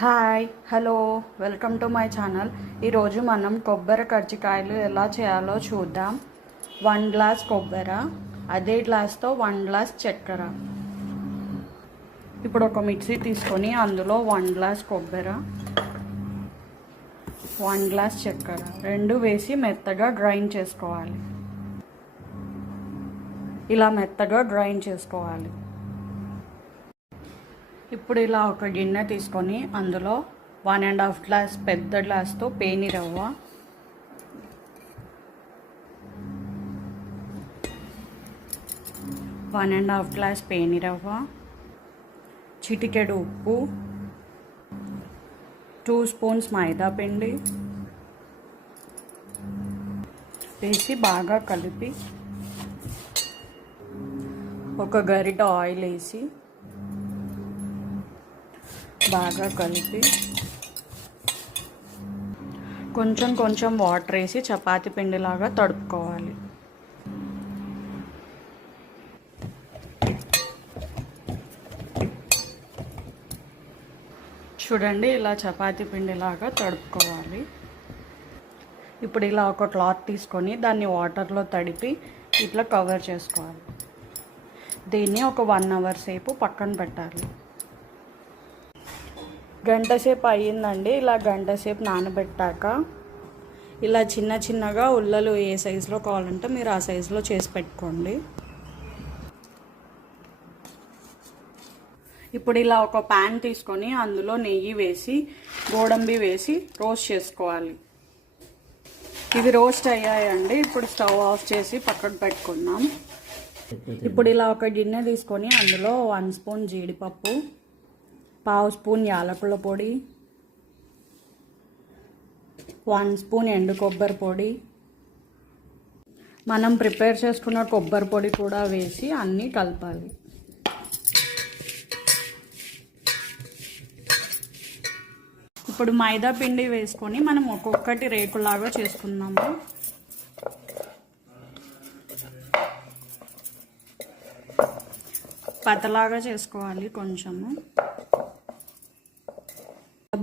Hi hello welcome to my channel. ఈరోజు మనం కొబ్బరి కజ్జికాయలు ఎలా చేయాలో చూద్దాం. 1 గ్లాస్ కొబ్బరి, అదే గ్లాస్తో 1 గ్లాస్ చక్కెర. ఇప్పుడు ఒక మిక్సీ తీసుకొని అందులో 1 గ్లాస్ కొబ్బరి, 1 గ్లాస్ చక్కెర రెండు వేసి మెత్తగా గ్రైండ్ చేసుకోవాలి. ఇలా మెత్తగా గ్రైండ్ చేసుకోవాలి. ఇప్పుడు ఇలా ఒక గిన్నె తీసుకొని అందులో 1.5 గ్లాస్ పెద్ద గ్లాస్తో పేని రవ్వ, 1.5 గ్లాస్ పేని రవ్వ, చిటికెడు ఉప్పు, 2 స్పూన్స్ మైదా పిండి వేసి బాగా కలిపి ఒక గరిట ఆయిల్ వేసి బాగా కలిపి కొంచెం కొంచెం వాటర్ వేసి చపాతీ పిండిలాగా తడుపుకోవాలి. చూడండి, ఇలా చపాతీ పిండిలాగా తడుపుకోవాలి. ఇప్పుడు ఇలా ఒక క్లాత్ తీసుకొని దాన్ని వాటర్లో తడిపి ఇట్లా కవర్ చేసుకోవాలి. దీన్ని ఒక 1 అవర్ సేపు పక్కన పెట్టాలి. గంట సేపు అయ్యిందండి. ఇలా గంట సేపు నానబెట్టాక ఇలా చిన్న చిన్నగా ఉల్లలు ఏ సైజులో కావాలంటే మీరు ఆ సైజులో చేసి పెట్టుకోండి. ఇప్పుడు ఇలా ఒక ప్యాన్ తీసుకొని అందులో నెయ్యి వేసి గోడంబి వేసి రోస్ట్ చేసుకోవాలి. ఇవి రోస్ట్ అయ్యాయండి. ఇప్పుడు స్టవ్ ఆఫ్ చేసి పక్కకు పెట్టుకుందాం. ఇప్పుడు ఇలా ఒక గిన్నె తీసుకొని అందులో 1 స్పూన్ జీడిపప్పు, 1/2 స్పూన్ యాలకుల పొడి, 1 స్పూన్ ఎండు కొబ్బరి పొడి, మనం ప్రిపేర్ చేసుకున్న కొబ్బరి పొడి కూడా వేసి అన్నీ కలపాలి. ఇప్పుడు మైదా పిండి వేసుకొని మనం ఒక్కొక్కటి రేకులాగా చేసుకుందాము. పతలాగా చేసుకోవాలి. కొంచెము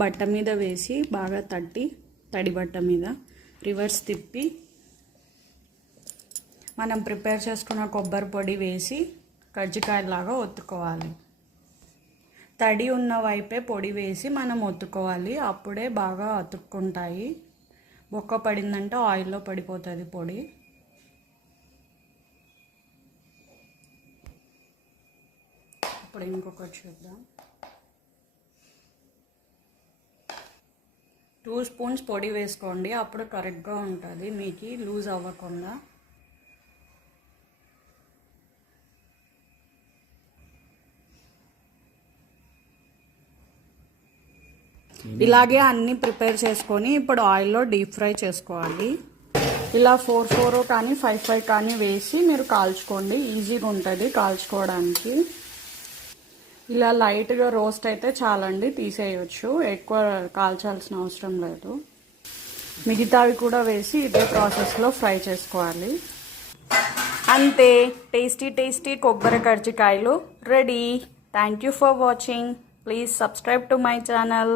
బట్ట మీద వేసి బాగా తడి బట్ట మీద రివర్స్ తిప్పి మనం ప్రిపేర్ చేసుకున్న కొబ్బరి పొడి వేసి కజ్జికాయలాగా ఒత్తుకోవాలి. తడి ఉన్న వైపే పొడి వేసి మనం ఒత్తుకోవాలి. అప్పుడే బాగా అతుక్కుంటాయి. బొక్క పడిందంటే ఆయిల్లో పడిపోతుంది పొడి. ఇప్పుడు ఇంకొకటి చూద్దాం. 2 స్పూన్స్ పొడి వేసుకోండి. అప్పుడు కరెక్ట్గా ఉంటుంది, మీకు లూజ్ అవ్వకుండా. ఇలాగే అన్నీ ప్రిపేర్ చేసుకొని ఇప్పుడు ఆయిల్లో డీప్ ఫ్రై చేసుకోవాలి. ఇలా 4 కానీ 5 కానీ వేసి మీరు కాల్చుకోండి. ఈజీగా ఉంటుంది కాల్చుకోవడానికి. ఇలా లైట్గా రోస్ట్ అయితే చాలండి, తీసేయచ్చు. ఎక్కువ కాల్చాల్సిన అవసరం లేదు. మిగతావి కూడా వేసి ఇదే ప్రాసెస్లో ఫ్రై చేసుకోవాలి. అంతే, టేస్టీ కొబ్బరి కజ్జికాయలు ready. Thank you for watching. Please subscribe to my channel.